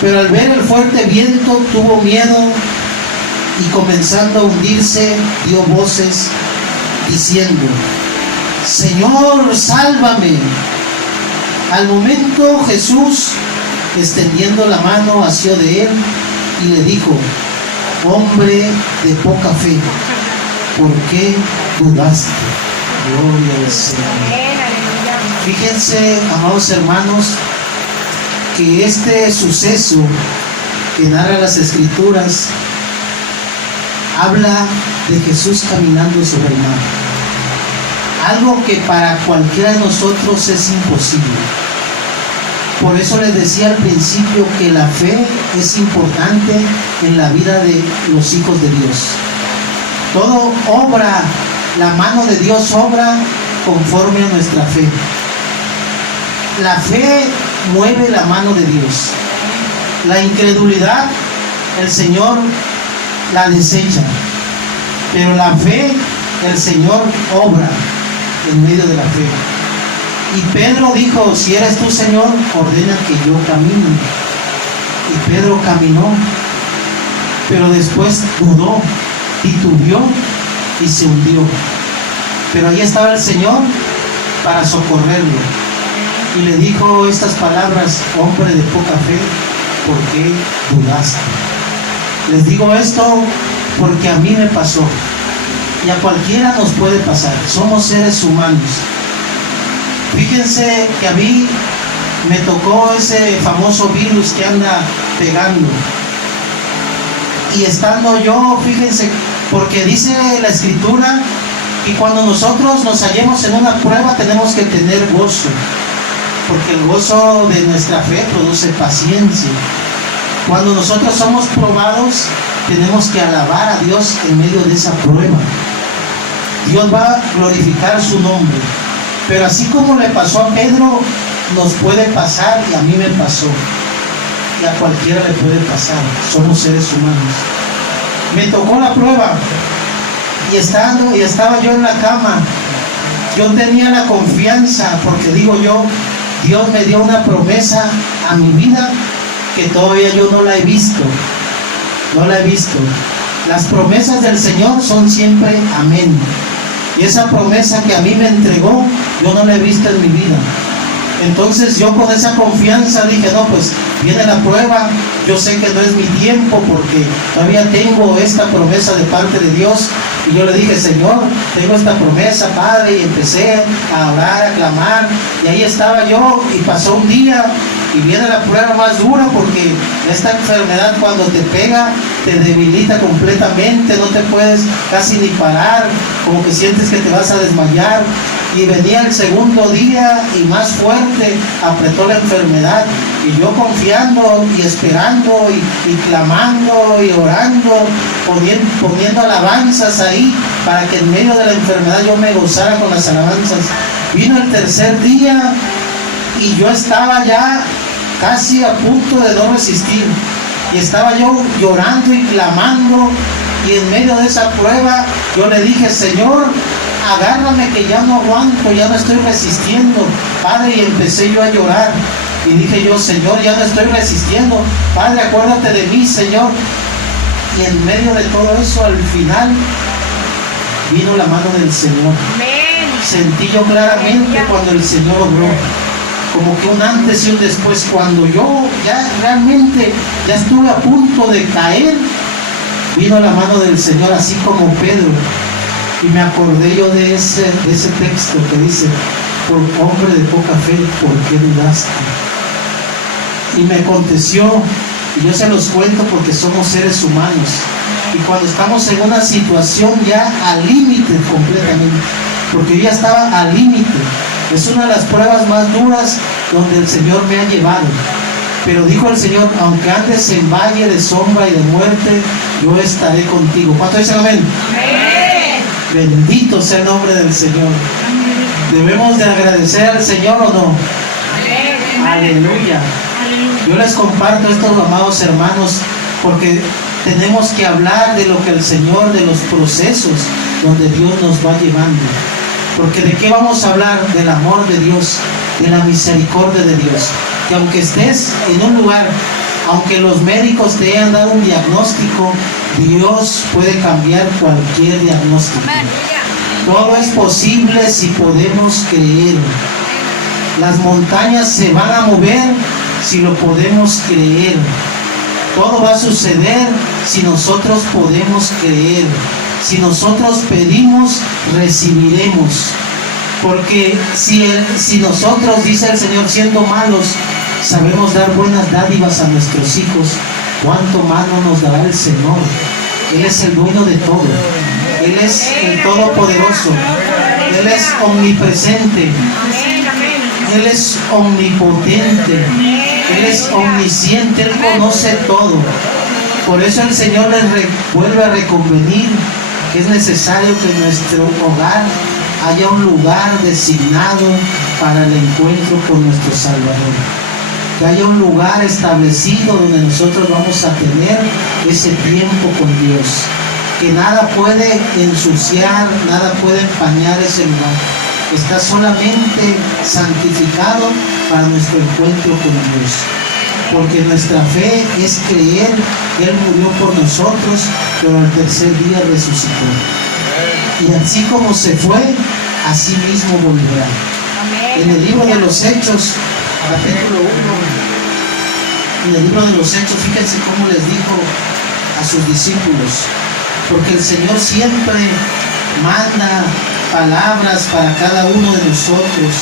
Pero al ver el fuerte viento tuvo miedo y comenzando a hundirse dio voces diciendo: Señor, sálvame. Al momento Jesús, extendiendo la mano, asió de él y le dijo: hombre de poca fe, ¿por qué dudaste? Gloria al Señor. Amén, aleluya. Fíjense, amados hermanos, que este suceso que narra las Escrituras habla de Jesús caminando sobre el mar. Algo que para cualquiera de nosotros es imposible. Por eso les decía al principio que la fe es importante en la vida de los hijos de Dios. Todo obra, la mano de Dios obra conforme a nuestra fe. La fe mueve la mano de Dios. La incredulidad, el Señor la desecha. Pero la fe, el Señor obra en medio de la fe. Y Pedro dijo, si eres tú, Señor, ordena que yo camine. Y Pedro caminó, pero después dudó, titubeó y se hundió. Pero ahí estaba el Señor para socorrerlo. Y le dijo estas palabras, hombre de poca fe, ¿por qué dudaste? Les digo esto porque a mí me pasó. Y a cualquiera nos puede pasar. Somos seres humanos. Fíjense que a mí me tocó ese famoso virus que anda pegando. Y estando yo, fíjense, porque dice la Escritura que cuando nosotros nos hallemos en una prueba tenemos que tener gozo. Porque el gozo de nuestra fe produce paciencia. Cuando nosotros somos probados, tenemos que alabar a Dios en medio de esa prueba. Dios va a glorificar su nombre. Pero así como le pasó a Pedro, nos puede pasar, y a mí me pasó. Y a cualquiera le puede pasar. Somos seres humanos. Me tocó la prueba. Y estaba yo en la cama. Yo tenía la confianza, porque digo yo, Dios me dio una promesa a mi vida que todavía yo no la he visto. No la he visto. Las promesas del Señor son siempre amén. Y esa promesa que a mí me entregó, yo no la he visto en mi vida. Entonces yo con esa confianza dije, no, pues viene la prueba, yo sé que no es mi tiempo porque todavía tengo esta promesa de parte de Dios. Y yo le dije, Señor, tengo esta promesa, Padre, y empecé a orar, a clamar, y ahí estaba yo, y pasó un día, y viene la prueba más dura, porque esta enfermedad cuando te pega, te debilita completamente, no te puedes casi ni parar, como que sientes que te vas a desmayar. Y venía el segundo día y más fuerte apretó la enfermedad, y yo confiando y esperando y clamando y orando, poniendo alabanzas ahí para que en medio de la enfermedad yo me gozara con las alabanzas. Vino el tercer día y yo estaba ya casi a punto de no resistir, y estaba yo llorando y clamando, y en medio de esa prueba yo le dije, Señor, agárrame que ya no aguanto, ya no estoy resistiendo, Padre. Y empecé yo a llorar y dije yo, Señor, ya no estoy resistiendo, Padre, acuérdate de mí, Señor. Y en medio de todo eso, al final vino la mano del Señor. Amén. Sentí yo claramente cuando el Señor obró, como que un antes y un después. Cuando yo ya realmente ya estuve a punto de caer, vino la mano del Señor, así como Pedro. Y me acordé yo de ese texto que dice, por hombre de poca fe, ¿por qué dudaste? Y me aconteció, y yo se los cuento porque somos seres humanos, y cuando estamos en una situación ya al límite completamente, porque yo ya estaba al límite, es una de las pruebas más duras donde el Señor me ha llevado. Pero dijo el Señor, aunque andes en valle de sombra y de muerte, yo estaré contigo. ¿Cuánto dicen amén? Amén. Bendito sea el nombre del Señor. ¿Debemos de agradecer al Señor o no? Amén. Aleluya. Yo les comparto esto, amados hermanos, porque tenemos que hablar de lo que el Señor, de los procesos donde Dios nos va llevando. Porque ¿de qué vamos a hablar? Del amor de Dios, de la misericordia de Dios. Que aunque estés en un lugar, aunque los médicos te hayan dado un diagnóstico, Dios puede cambiar cualquier diagnóstico. Todo es posible si podemos creer. Las montañas se van a mover si lo podemos creer. Todo va a suceder si nosotros podemos creer. Si nosotros pedimos, recibiremos. Porque si nosotros, dice el Señor, siendo malos, sabemos dar buenas dádivas a nuestros hijos, ¿cuánto más no nos dará el Señor? Él es el dueño de todo. Él es el Todopoderoso. Él es omnipresente. Él es omnipotente. Él es omnisciente. Él conoce todo. Por eso el Señor les vuelve a reconvenir que es necesario que en nuestro hogar haya un lugar designado para el encuentro con nuestro Salvador. Que haya un lugar establecido donde nosotros vamos a tener ese tiempo con Dios. Que nada puede ensuciar, nada puede empañar ese lugar. Está solamente santificado para nuestro encuentro con Dios. Porque nuestra fe es creer que Él murió por nosotros, pero al tercer día resucitó. Y así como se fue, así mismo volverá. En el libro de los Hechos, capítulo 1, en el libro de los Hechos, fíjense cómo les dijo a sus discípulos, porque el Señor siempre manda palabras para cada uno de nosotros,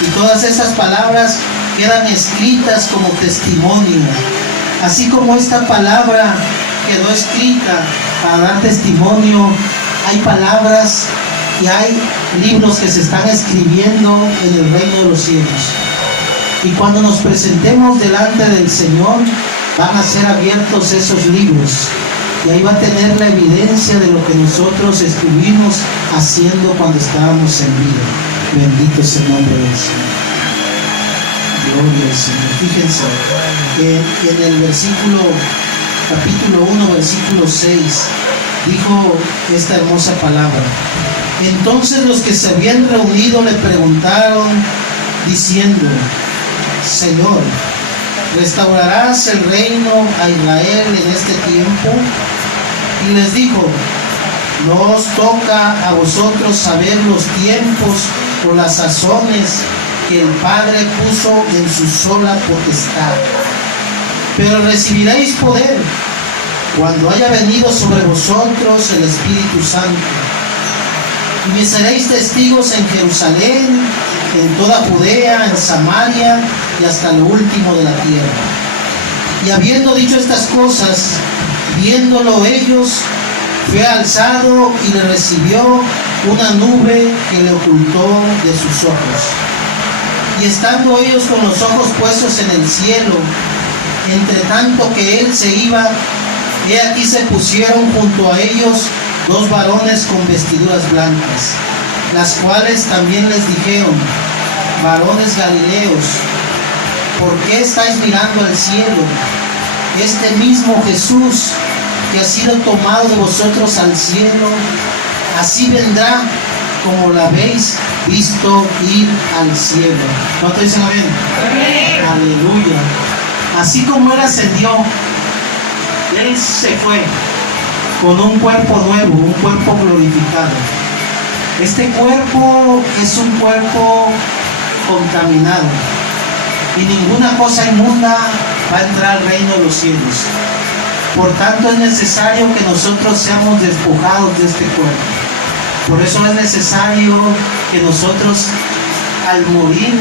y todas esas palabras quedan escritas como testimonio. Así como esta palabra quedó escrita para dar testimonio, hay palabras y hay libros que se están escribiendo en el reino de los cielos. Y cuando nos presentemos delante del Señor, van a ser abiertos esos libros. Y ahí va a tener la evidencia de lo que nosotros estuvimos haciendo cuando estábamos en vida. Bendito es el nombre del Señor. Gloria al Señor. Fíjense, en el capítulo 1, versículo 6, dijo esta hermosa palabra. Entonces los que se habían reunido le preguntaron, diciendo, Señor, ¿restaurarás el reino a Israel en este tiempo? Y les dijo, no os toca a vosotros saber los tiempos o las sazones que el Padre puso en su sola potestad. Pero recibiréis poder cuando haya venido sobre vosotros el Espíritu Santo. Y me seréis testigos en Jerusalén, en toda Judea, en Samaria y hasta lo último de la tierra. Y habiendo dicho estas cosas, viéndolo ellos, fue alzado y le recibió una nube que le ocultó de sus ojos. Y estando ellos con los ojos puestos en el cielo, entre tanto que él se iba, he aquí se pusieron junto a ellos dos varones con vestiduras blancas, las cuales también les dijeron, varones galileos, ¿por qué estáis mirando al cielo? Este mismo Jesús que ha sido tomado de vosotros al cielo, así vendrá como la habéis visto ir al cielo. ¿Cuánto dicen amén? Amén. Aleluya. Así como Él ascendió, Él se fue con un cuerpo nuevo, un cuerpo glorificado. Este cuerpo es un cuerpo contaminado y ninguna cosa inmunda va a entrar al reino de los cielos. Por tanto es necesario que nosotros seamos despojados de este cuerpo. Por eso es necesario que nosotros al morir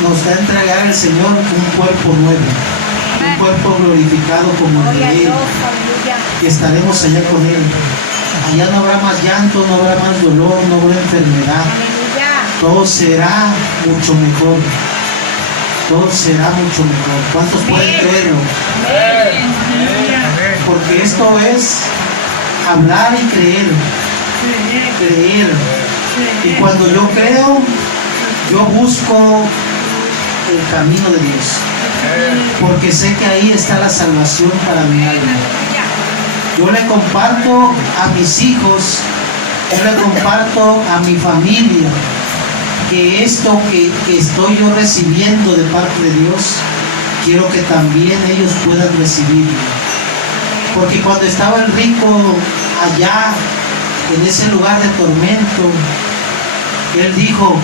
nos va a entregar el Señor un cuerpo nuevo, un cuerpo glorificado como el de Él, y estaremos allá con Él. Allá no habrá más llanto, no habrá más dolor, no habrá enfermedad. Todo será mucho mejor. Todo será mucho mejor. ¿Cuántos pueden creerlo? Porque esto es hablar y creer. Creer. Y cuando yo creo, yo busco el camino de Dios. Porque sé que ahí está la salvación para mi alma. Yo le comparto a mis hijos, yo le comparto a mi familia, que esto que estoy yo recibiendo de parte de Dios, quiero que también ellos puedan recibirlo. Porque cuando estaba el rico allá, en ese lugar de tormento, él dijo,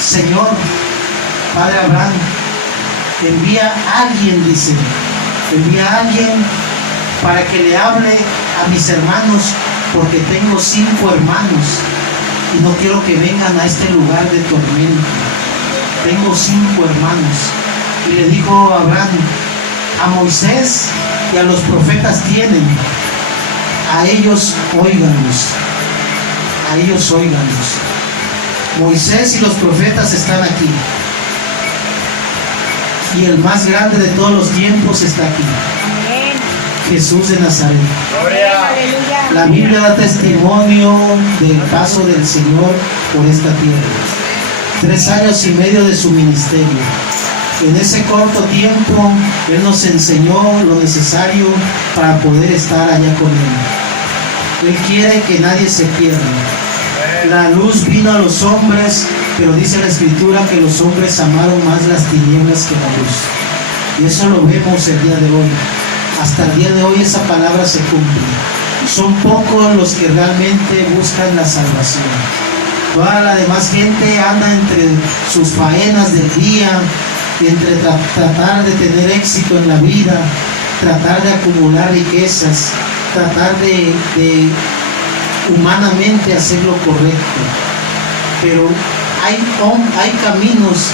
Señor, Padre Abraham, envía a alguien, dice, Envía a alguien para que le hable a mis hermanos, porque tengo 5 hermanos y no quiero que vengan a este lugar de tormento. Tengo 5 hermanos. Y le dijo Abraham: a Moisés y a los profetas tienen, a ellos óiganlos, a ellos óiganlos. Moisés y los profetas están aquí, y el más grande de todos los tiempos está aquí, Jesús de Nazaret. Aleluya. La Biblia da testimonio del paso del Señor por esta tierra. 3 años y medio de su ministerio. En ese corto tiempo, Él nos enseñó lo necesario para poder estar allá con Él. Él quiere que nadie se pierda. La luz vino a los hombres, pero dice la Escritura que los hombres amaron más las tinieblas que la luz. Y eso lo vemos el día de hoy. Hasta el día de hoy esa palabra se cumple. Son pocos los que realmente buscan la salvación. Toda la demás gente anda entre sus faenas del día, y entre tratar de tener éxito en la vida, tratar de acumular riquezas, tratar de humanamente hacer lo correcto. Pero hay caminos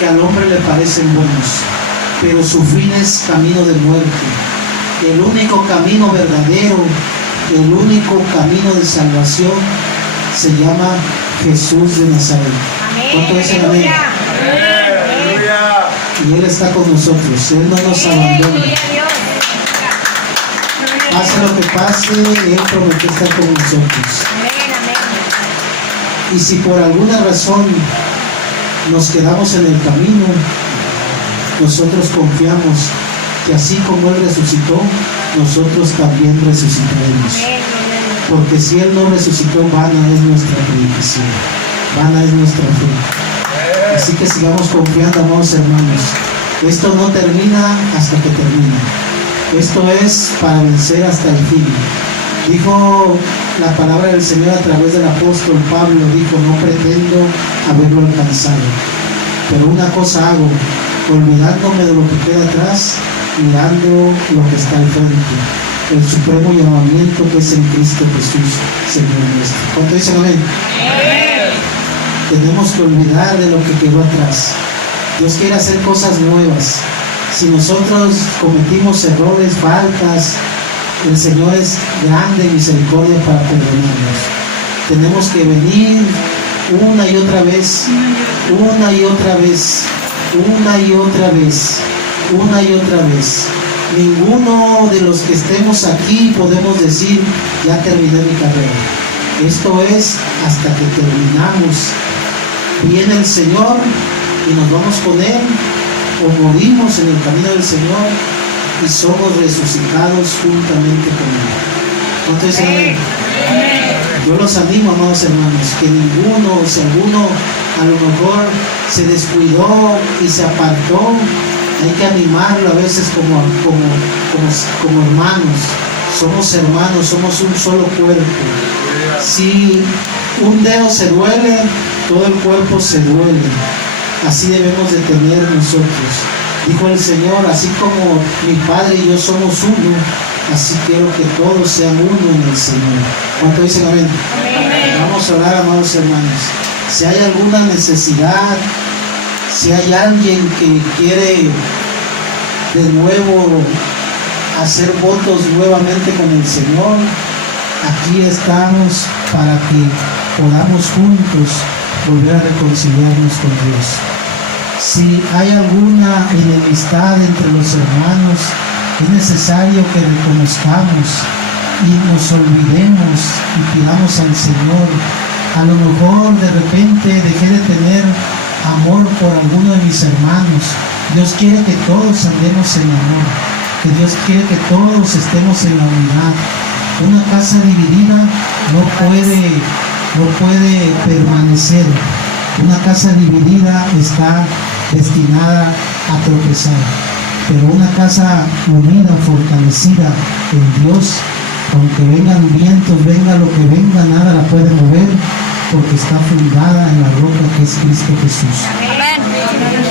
que al hombre le parecen buenos, pero su fin es camino de muerte. El único camino verdadero, el único camino de salvación se llama Jesús de Nazaret. ¿Cuánto dicen amén? Y Él está con nosotros, Él no nos abandona. Pase lo que pase, Él prometió estar con nosotros. Y si por alguna razón nos quedamos en el camino, nosotros confiamos que así como Él resucitó, nosotros también resucitaremos. Porque si Él no resucitó, vana es nuestra predicación, vana es nuestra fe. Así que sigamos confiando, amados hermanos. Esto no termina hasta que termine. Esto es para vencer hasta el fin. Dijo la palabra del Señor a través del apóstol Pablo, dijo: no pretendo haberlo alcanzado, pero una cosa hago, olvidándome de lo que queda atrás, mirando lo que está al frente, el supremo llamamiento que es en Cristo Jesús, Señor nuestro. ¿Cuánto dicen amén? Tenemos que olvidar de lo que quedó atrás. Dios quiere hacer cosas nuevas. Si nosotros cometimos errores, faltas, el Señor es grande en misericordia para perdonarnos. Tenemos que venir una y otra vez, una y otra vez, una y otra vez, una y otra vez. Ninguno de los que estemos aquí podemos decir: ya terminé mi carrera. Esto es hasta que terminamos. Viene el Señor y nos vamos con Él, o morimos en el camino del Señor y somos resucitados juntamente con Él. ¿Cuánto dicen amén? Yo los animo, amados hermanos, que ninguno, si alguno a lo mejor se descuidó y se apartó, hay que animarlo a veces como hermanos. Somos hermanos, somos un solo cuerpo. Si un dedo se duele, todo el cuerpo se duele. Así debemos de tener nosotros. Dijo el Señor: así como mi Padre y yo somos uno, así quiero que todos sean uno en el Señor. ¿Cuánto dicen amén? Vamos a orar, amados hermanos. Si hay alguna necesidad, si hay alguien que quiere de nuevo hacer votos nuevamente con el Señor, aquí estamos para que podamos juntos volver a reconciliarnos con Dios. Si hay alguna enemistad entre los hermanos, es necesario que reconozcamos y nos olvidemos y pidamos al Señor. A lo mejor de repente dejé de tener amor por alguno de mis hermanos. Dios quiere que todos andemos en amor, que Dios quiere que todos estemos en la unidad. Una casa dividida no puede permanecer. Una casa dividida está destinada a tropezar, pero una casa unida, fortalecida en Dios, aunque vengan vientos, venga lo que venga, nada la puede mover, porque está fundada en la roca que es Cristo Jesús.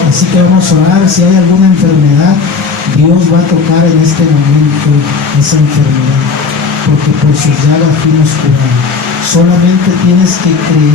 Así que vamos a orar. Si hay alguna enfermedad, Dios va a tocar en este momento esa enfermedad, porque por sus llagas fuimos curados. Solamente tienes que creer.